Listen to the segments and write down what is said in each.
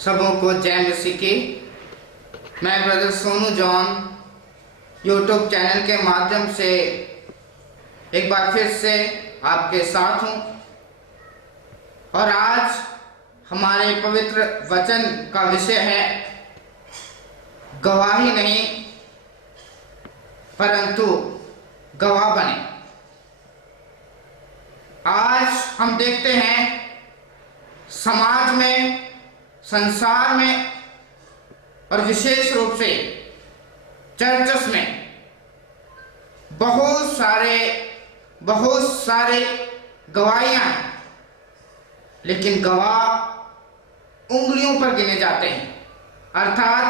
सबों को जय मसीह की। मैं brother Sonu John YouTube channel के माध्यम से एक बार फिर से आपके साथ हूँ और आज हमारे पवित्र वचन का विषय है गवाही नहीं परंतु गवाह बने। आज हम देखते हैं समाज में, संसार में और विशेष रूप से चर्चस में बहुत सारे गवाहियां हैं, लेकिन गवाह उंगलियों पर गिने जाते हैं, अर्थात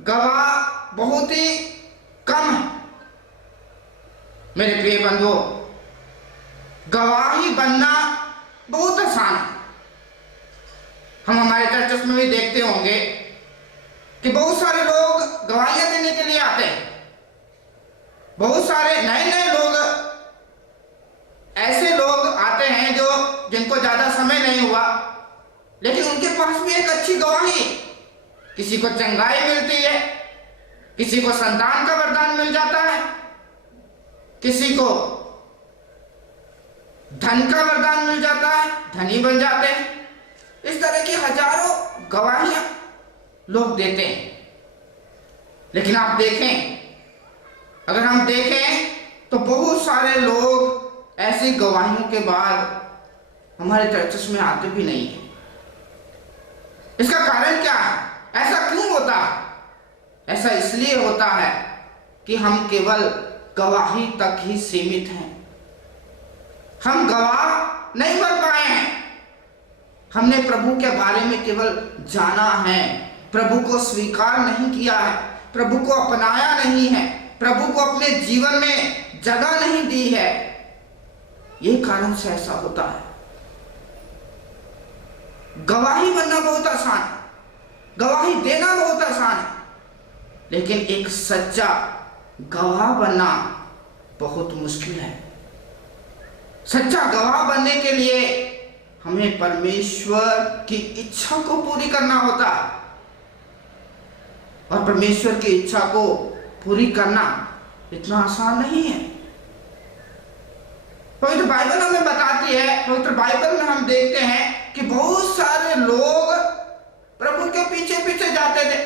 गवाह बहुत ही कम है। मेरे प्रिय बंधुओं, गवाही बनना बहुत आसान है। हम हमारे चर्चस में भी देखते होंगे कि बहुत सारे लोग गवाहियां देने के लिए आते हैं। बहुत सारे नए लोग, ऐसे लोग आते हैं जिनको ज्यादा समय नहीं हुआ, लेकिन उनके पास भी एक अच्छी गवाही। किसी को चंगाई मिलती है, किसी को संतान का वरदान मिल जाता है, किसी को धन का वरदान मिल जाता है, धनी बन जाते हैं। इस तरह की हजारों गवाहियां लोग देते हैं। लेकिन आप देखें, अगर हम देखें तो बहुत सारे लोग ऐसी गवाहियों के बाद हमारे चर्चस में आते भी नहीं है। इसका कारण क्या है? ऐसा क्यों होता है? ऐसा इसलिए होता है कि हम केवल गवाही तक ही सीमित हैं। हम गवाह नहीं बन पाए हैं। हमने प्रभु के बारे में केवल जाना है, प्रभु को स्वीकार नहीं किया है, प्रभु को अपनाया नहीं है, प्रभु को अपने जीवन में जगह नहीं दी है। यही कारण से ऐसा होता है। गवाही बनना बहुत आसान है, गवाही देना बहुत आसान है, लेकिन एक सच्चा गवाह बनना बहुत मुश्किल है। सच्चा गवाह बनने के लिए हमें परमेश्वर की इच्छा को पूरी करना होता है, और परमेश्वर की इच्छा को पूरी करना इतना आसान नहीं है। पवित्र बाइबल हमें बताती है, पवित्र बाइबल में हम देखते हैं कि बहुत सारे लोग प्रभु के पीछे पीछे जाते थे।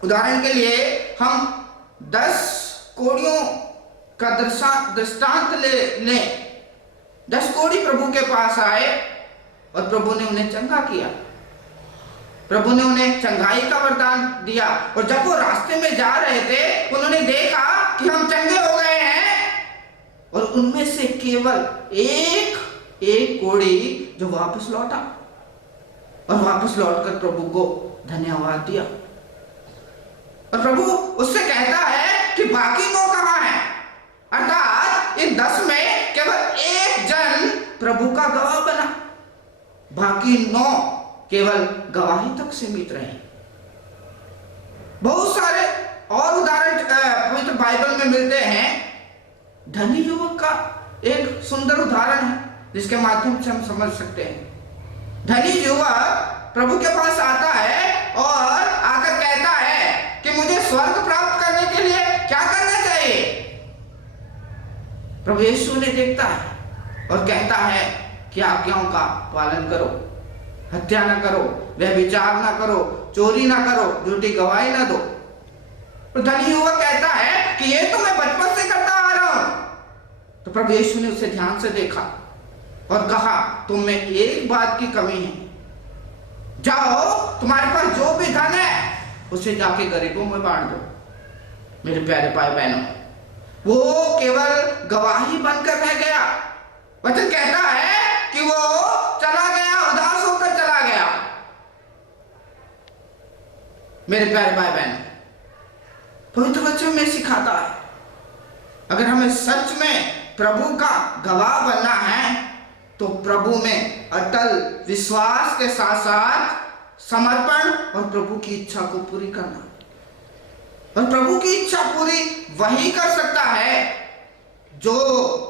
उदाहरण के लिए हम 10 कोढ़ियों का दृष्टांत ले। 10 कोढ़ी प्रभु के पास आए और प्रभु ने उन्हें चंगा किया। प्रभु ने उन्हें चंगाई का वरदान दिया, और जब वो रास्ते में जा रहे थे उन्होंने देखा कि हम चंगे हो गए हैं, और उनमें से केवल एक कोढ़ी जो वापस लौटा और वापस लौटकर प्रभु को धन्यवाद दिया। और प्रभु उससे कहता है कि बाकी 9 कहां हैं? अर्थात इन 10 में केवल एक जन प्रभु का गवाह बना, बाकी 9 केवल गवाही तक सीमित रहे। बहुत सारे और उदाहरण पवित्र बाइबल में मिलते हैं। धनी युवक का एक सुंदर उदाहरण है जिसके माध्यम से हम समझ सकते हैं। धनी युवक प्रभु के पास आता है और आकर कहता है कि मुझे स्वर्ग प्राप्त करने के लिए क्या करना चाहिए? प्रभु यीशु ने देखता है और कहता है कि आज्ञाओं का पालन करो, हत्या न करो, व्यभिचार न करो, चोरी न करो, झूठी गवाही न दो। तो धनी युवक कहता है कि ये तो मैं बचपन से करता आ रहा हूं। तो प्रभु यीशु ने उसे ध्यान से देखा और कहा, तुम में एक बात की कमी है। जाओ, तुम्हारे पास जो भी धन है उसे जाके गरीबों में बांट दो। मेरे प्यारे भाई बहनों, वो केवल गवाही बनकर रह गया। वचन कहता है कि वो चला गया, उदास होकर चला गया। मेरे प्यारे भाई बहन, पवित्र वचन में सिखाता है, अगर हमें सच में प्रभु का गवाह बनना है तो प्रभु में अटल विश्वास के साथ साथ समर्पण और प्रभु की इच्छा को पूरी करना। और प्रभु की इच्छा पूरी वही कर सकता है जो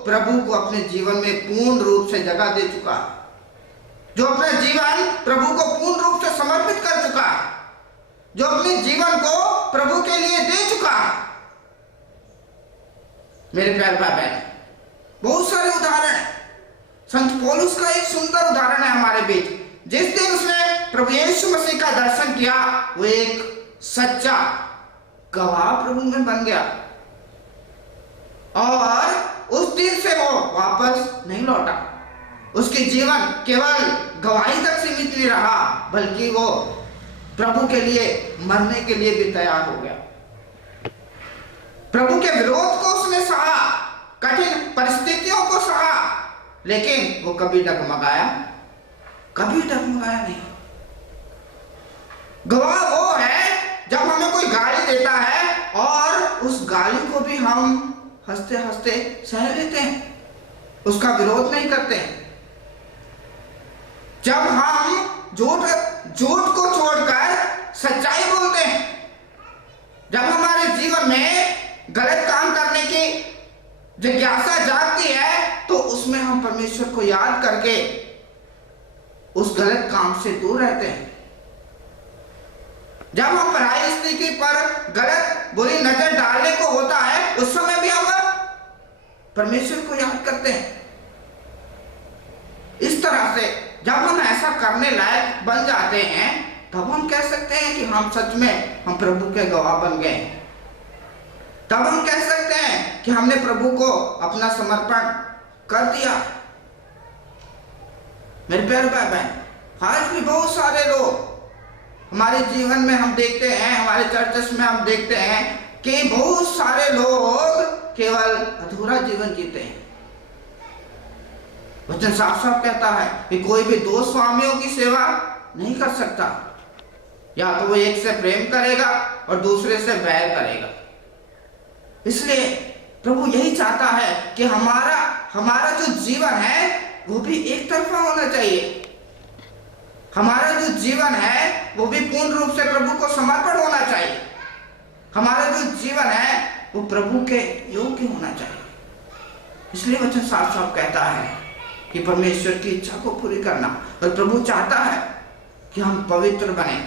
प्रभु को अपने जीवन में पूर्ण रूप से जगह दे चुका है, जो अपना जीवन प्रभु को पूर्ण रूप से समर्पित जो अपने जीवन को प्रभु के लिए दे चुका है। मेरे प्यारे भाई बहन, बहुत सारे उदाहरण हैं। संत पौलुस का एक सुंदर उदाहरण है हमारे बीच। जिस दिन उसने प्रभु यीशु मसीह का दर्शन किया, वो एक सच्चा गवाह प्रभु में बन गया और उस दिन से वो वापस नहीं लौटा। उसके जीवन केवल गवाही तक सीमित नहीं रहा, बल्कि वो प्रभु के लिए मरने के लिए भी तैयार हो गया। प्रभु के विरोध को उसने सहा, कठिन परिस्थितियों को सहा, लेकिन वो कभी डगमगाया नहीं। गवाह वो है जब हमें कोई गाली देता है और उस गाली को भी हम हंसते हंसते सह लेते हैं, उसका विरोध नहीं करते हैं। जब हम झूठ को छोड़कर सच्चाई बोलते हैं, जब हमारे जीवन में गलत काम करने की जिज्ञासा जागती है, तो उसमें हम परमेश्वर को याद करके उस गलत काम से दूर रहते हैं। जब हम पराई स्थिति पर गलत बुरी नजर डालने को होता है, उस समय भी हम परमेश्वर को याद करते हैं। इस तरह से जब हम ऐसा करने लायक बन जाते हैं, तब हम कह सकते हैं कि हम सच में हम प्रभु के गवाह बन गए। तब हम कह सकते हैं कि हमने प्रभु को अपना समर्पण कर दिया। मेरे प्यारे भाई बहन, आज भी बहुत सारे लोग हमारे जीवन में हम देखते हैं, हमारे चर्चेस में हम देखते हैं कि बहुत सारे लोग केवल अधूरा जीवन जीते हैं। वचन साफ साफ कहता है कि कोई भी दो स्वामियों की सेवा नहीं कर सकता, या तो वो एक से प्रेम करेगा और दूसरे से वैर करेगा। इसलिए प्रभु यही चाहता है कि हमारा जो जीवन है वो भी एक तरफा होना चाहिए। हमारा जो जीवन है वो भी पूर्ण रूप से प्रभु को समर्पण होना चाहिए। हमारा जो जीवन है वो प्रभु के योग्य होना चाहिए। इसलिए वचन साफ साफ कहता है कि परमेश्वर की इच्छा को पूरी करना, और प्रभु चाहता है कि हम पवित्र बने,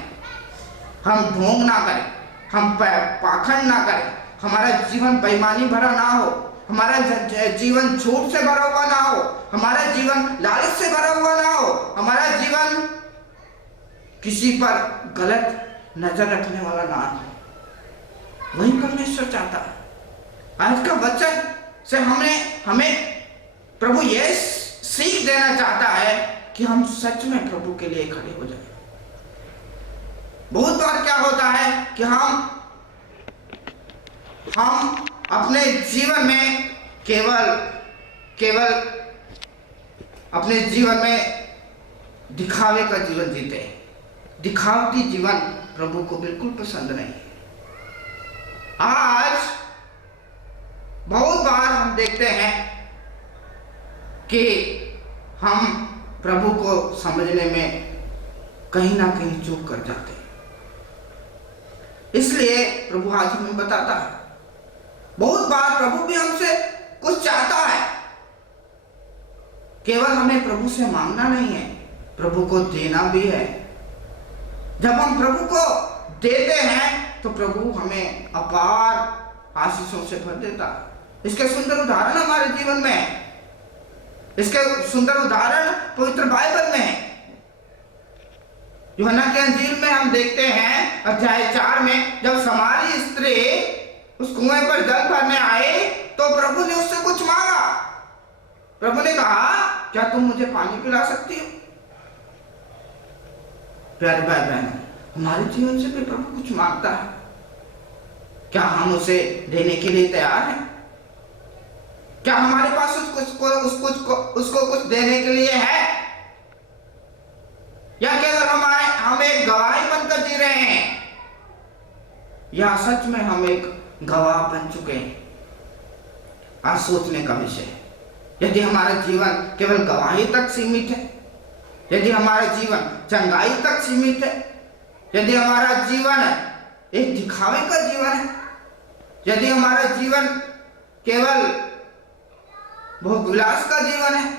हम ढोंग ना करें, हम पाखंड ना करें, हमारा जीवन बेईमानी भरा ना हो, हमारा जीवन झूठ से भरा हुआ ना हो, हमारा जीवन लालच से भरा हुआ ना हो, हमारा जीवन किसी पर गलत नजर रखने वाला ना हो। वही परमेश्वर चाहता है। आज का वचन से हमें प्रभु ये सीख देना चाहता है कि हम सच में प्रभु के लिए खड़े हो जाएं। बहुत बार क्या होता है कि हम अपने जीवन में केवल अपने जीवन में दिखावे का जीवन जीते हैं। दिखावटी जीवन प्रभु को बिल्कुल पसंद नहीं है। आज बहुत बार हम देखते हैं कि हम प्रभु को समझने में कहीं ना कहीं चूक कर जाते हैं। इसलिए प्रभु आज हमें बताता है, बहुत बार प्रभु भी हमसे कुछ चाहता है, केवल हमें प्रभु से मांगना नहीं है, प्रभु को देना भी है। जब हम प्रभु को देते हैं तो प्रभु हमें अपार आशीषों से भर देता है। इसके सुंदर उदाहरण हमारे जीवन में है। इसके सुंदर उदाहरण पवित्र बाइबल में है। यूहन्ना के अंजील में हम देखते हैं अध्याय 4 में, जब समारी स्त्री उस कुएं पर जल भरने आए तो प्रभु ने उससे कुछ मांगा। प्रभु ने कहा, क्या तुम मुझे पानी पिला सकती हो? प्यारे भाई बहन, हमारे जीवन से भी प्रभु कुछ मांगता है। क्या हम उसे देने के लिए तैयार हैं? क्या हमारे पास उसको कुछ देने के लिए है, या केवल हम एक गवाही बनकर जी रहे हैं, या सच में हम एक गवाह बन चुके हैं? आज सोचने का विषय है। यदि हमारा जीवन केवल गवाही तक सीमित है, यदि हमारा जीवन चंगाई तक सीमित है, यदि हमारा जीवन एक दिखावे का जीवन है, यदि हमारा जीवन केवल भोगविलास का जीवन है,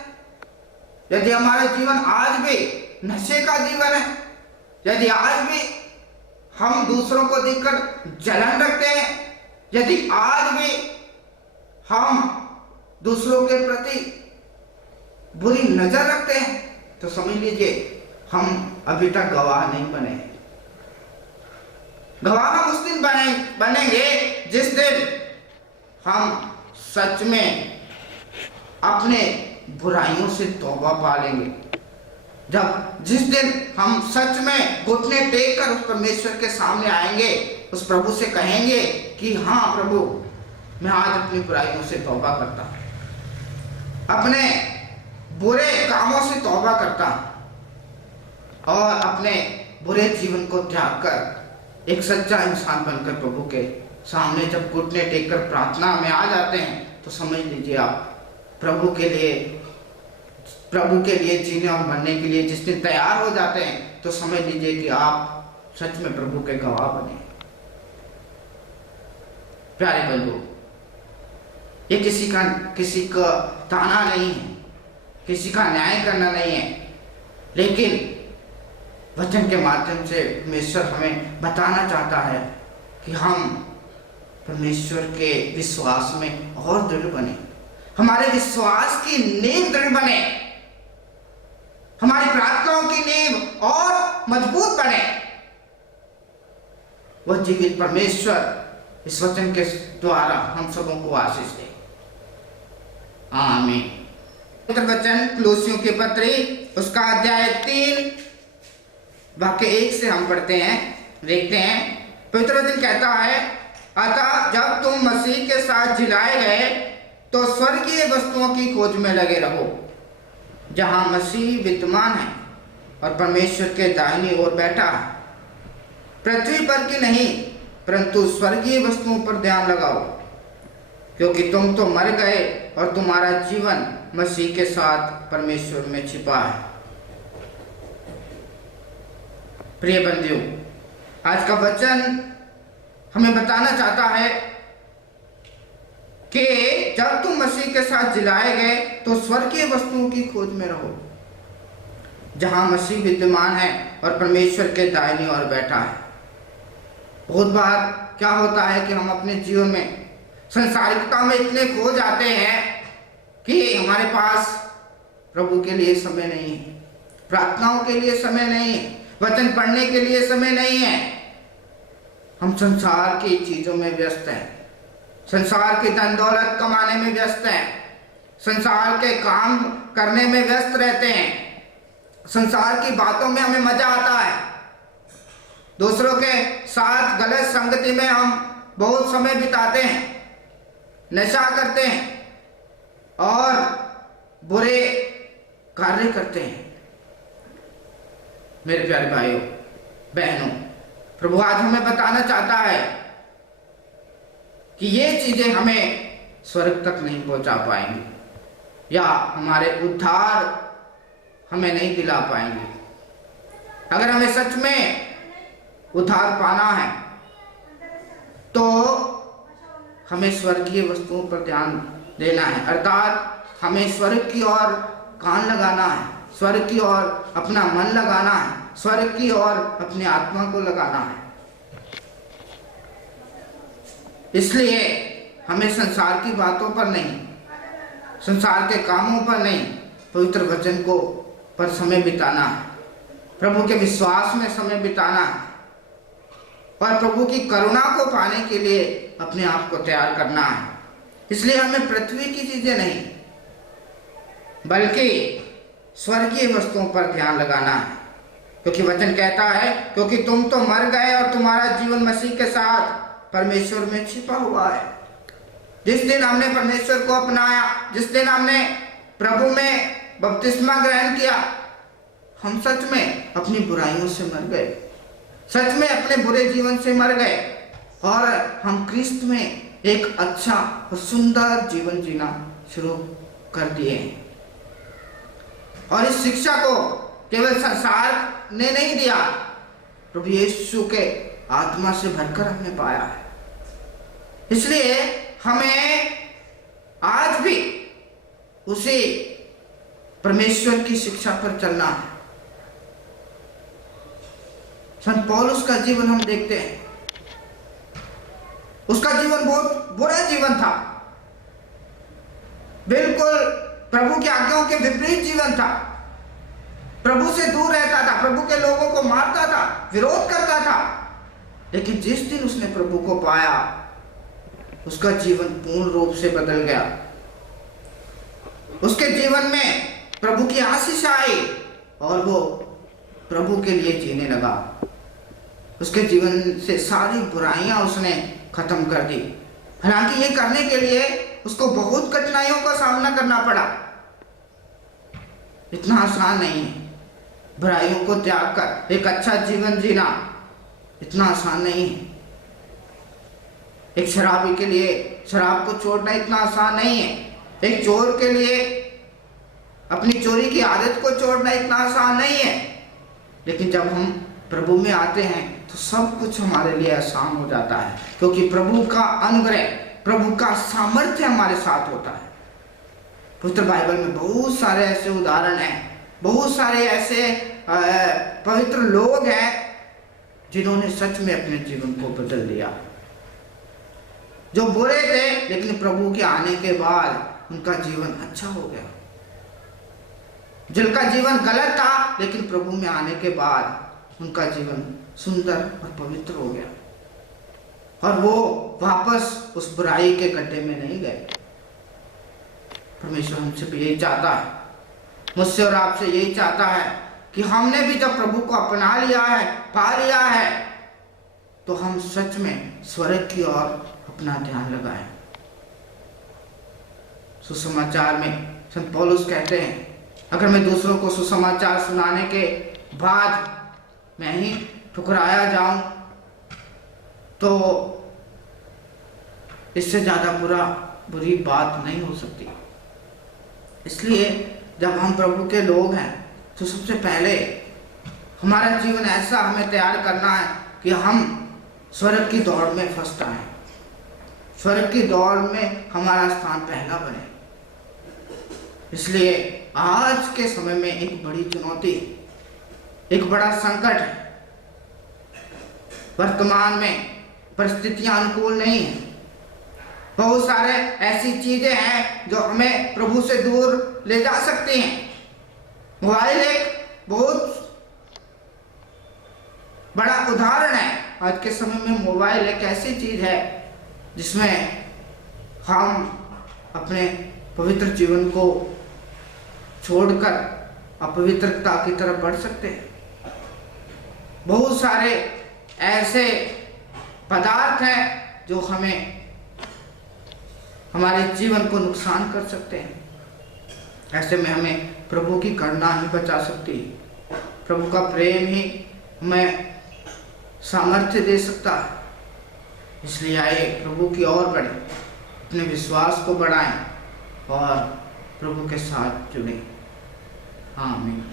यदि हमारा जीवन आज भी नशे का जीवन है, यदि आज भी हम दूसरों को देखकर जलन रखते हैं, यदि आज भी हम दूसरों के प्रति बुरी नजर रखते हैं, तो समझ लीजिए हम अभी तक गवाह नहीं बने। गवाह हम उस दिन बनेंगे जिस दिन हम सच में अपने बुराइयों से तौबा पा लेंगे। जिस दिन हम सच में घुटने टेक कर उस परमेश्वर के सामने आएंगे, उस प्रभु से कहेंगे कि हाँ प्रभु, मैं आज अपनी बुराइयों से तौबा करता हूं, अपने बुरे कामों से तौबा करता हूं और अपने बुरे जीवन को त्याग कर एक सच्चा इंसान बनकर प्रभु के सामने जब घुटने टेक कर प्रार्थना में आ जाते हैं, तो समझ लीजिए आप प्रभु के लिए जीने और मरने के लिए जिस दिन तैयार हो जाते हैं, तो समझ लीजिए कि आप सच में प्रभु के गवाह बने। प्यारे बंधु, ये किसी का ताना नहीं है, किसी का न्याय करना नहीं है, लेकिन वचन के माध्यम से परमेश्वर हमें बताना चाहता है कि हम परमेश्वर के विश्वास में और दृढ़ बने, हमारे विश्वास की नींव दृढ़ बने, हमारी प्रार्थनाओं की नींव और मजबूत बने। वह जीवित परमेश्वर इस वचन के द्वारा हम सबों को आशीष दे। आमीन। पवित्र वचन कुलुस्सियों की पत्री उसका अध्याय 3 वाक्य 1 से हम पढ़ते हैं, देखते हैं। पवित्र वचन कहता है, अतः जब तुम मसीह के साथ जिलाए गए तो स्वर्गीय वस्तुओं की खोज में लगे रहो, जहां मसीह विद्यमान है और परमेश्वर के दाहिनी ओर बैठा है। पृथ्वी पर की नहीं परंतु स्वर्गीय वस्तुओं पर ध्यान लगाओ, क्योंकि तुम तो मर गए और तुम्हारा जीवन मसीह के साथ परमेश्वर में छिपा है। प्रिय बंधुओं, आज का वचन हमें बताना चाहता है कि जब तुम मसीह के साथ जिलाए गए तो स्वर्गीय वस्तुओं की खोज में रहो, जहां मसीह विद्यमान है और परमेश्वर के दाहिनी ओर बैठा है। बहुत बार क्या होता है कि हम अपने जीवन में संसारिकता में इतने खो जाते हैं कि हमारे पास प्रभु के लिए समय नहीं है, प्रार्थनाओं के लिए समय नहीं है, वचन पढ़ने के लिए समय नहीं है। हम संसार की चीजों में व्यस्त हैं, संसार की धन दौलत कमाने में व्यस्त हैं, संसार के काम करने में व्यस्त रहते हैं, संसार की बातों में हमें मजा आता है, दूसरों के साथ गलत संगति में हम बहुत समय बिताते हैं, नशा करते हैं और बुरे कार्य करते हैं। मेरे प्यारे भाइयों बहनों, प्रभु आज हमें बताना चाहता है कि ये चीजें हमें स्वर्ग तक नहीं पहुंचा पाएंगी या हमारे उद्धार हमें नहीं दिला पाएंगे। अगर हमें सच में उद्धार पाना है तो हमें स्वर्गीय वस्तुओं पर ध्यान देना है, अर्थात हमें स्वर्ग की ओर कान लगाना है, स्वर्ग की ओर अपना मन लगाना है, स्वर्ग की ओर अपनी आत्मा को लगाना है। इसलिए हमें संसार की बातों पर नहीं, संसार के कामों पर नहीं, पवित्र वचन को पर समय बिताना है, प्रभु के विश्वास में समय बिताना है और प्रभु की करुणा को पाने के लिए अपने आप को तैयार करना है। इसलिए हमें पृथ्वी की चीजें नहीं बल्कि स्वर्गीय वस्तुओं पर ध्यान लगाना है, क्योंकि वचन कहता है, क्योंकि तुम तो मर गए और तुम्हारा जीवन मसीह के साथ परमेश्वर में छिपा हुआ है। जिस दिन हमने परमेश्वर को अपनाया, जिस दिन हमने प्रभु में बपतिस्मा ग्रहण किया, हम सच में अपनी बुराइयों से मर गए, सच में अपने बुरे जीवन से मर गए और हम क्रिस्त में एक अच्छा और सुंदर जीवन जीना शुरू कर दिए हैं। और इस शिक्षा को केवल संसार ने नहीं दिया, प्रभु यीशु के आत्मा से भरकर हमने पाया है। इसलिए हमें आज भी उसी परमेश्वर की शिक्षा पर चलना है। संत पौलुस का जीवन हम देखते हैं, उसका जीवन बहुत बुरा जीवन था, बिल्कुल प्रभु की आज्ञाओं के विपरीत जीवन था, प्रभु से दूर रहता था, प्रभु के लोगों को मारता था, विरोध करता था। लेकिन जिस दिन उसने प्रभु को पाया, उसका जीवन पूर्ण रूप से बदल गया। उसके जीवन में प्रभु की आशीष आई और वो प्रभु के लिए जीने लगा। उसके जीवन से सारी बुराइयां उसने खत्म कर दी। हालांकि ये करने के लिए उसको बहुत कठिनाइयों का सामना करना पड़ा। इतना आसान नहीं है बुराइयों को त्याग कर एक अच्छा जीवन जीना, इतना आसान नहीं है। एक शराबी के लिए शराब को छोड़ना इतना आसान नहीं है। एक चोर के लिए अपनी चोरी की आदत को छोड़ना इतना आसान नहीं है। लेकिन जब हम प्रभु में आते हैं तो सब कुछ हमारे लिए आसान हो जाता है, क्योंकि प्रभु का अनुग्रह, प्रभु का सामर्थ्य हमारे साथ होता है। पवित्र बाइबल में बहुत सारे ऐसे उदाहरण हैं, बहुत सारे ऐसे पवित्र लोग हैं जिन्होंने सच में अपने जीवन को बदल दिया। जो बुरे थे लेकिन प्रभु के आने के बाद उनका जीवन अच्छा हो गया। जिनका जीवन गलत था लेकिन प्रभु में आने के बाद उनका जीवन सुंदर और पवित्र हो गया और वो वापस उस बुराई के गड्ढे में नहीं गए। परमेश्वर हमसे भी यही चाहता है, मुझसे और आपसे यही चाहता है कि हमने भी जब प्रभु को अपना लिया है, पा लिया है, तो हम सच में स्वर्ग की ओर अपना ध्यान लगाएं। सुसमाचार में संत पौलुस कहते हैं, अगर मैं दूसरों को सुसमाचार सुनाने के बाद मैं ही ठुकराया जाऊं तो इससे ज्यादा बुरी बात नहीं हो सकती। इसलिए जब हम प्रभु के लोग हैं तो सबसे पहले हमारा जीवन ऐसा हमें तैयार करना है कि हम स्वर्ग की दौड़ में फर्स्ट आए, स्वर्ग की दौड़ में हमारा स्थान पहला बने। इसलिए आज के समय में एक बड़ी चुनौती, एक बड़ा संकट है। वर्तमान में परिस्थितियां अनुकूल नहीं है। बहुत सारे ऐसी चीजें हैं जो हमें प्रभु से दूर ले जा सकती हैं। मोबाइल एक बहुत बड़ा उदाहरण है। आज के समय में मोबाइल एक ऐसी चीज है जिसमें हम अपने पवित्र जीवन को छोड़कर अपवित्रता की तरफ बढ़ सकते हैं। बहुत सारे ऐसे पदार्थ हैं जो हमें हमारे जीवन को नुकसान कर सकते हैं। ऐसे में हमें प्रभु की करुणा नहीं बचा सकती। प्रभु का प्रेम ही हमें सामर्थ्य दे सकता है। इसलिए आइए प्रभु की ओर बढ़ें, अपने विश्वास को बढ़ाएं और प्रभु के साथ जुड़ें। आमीन।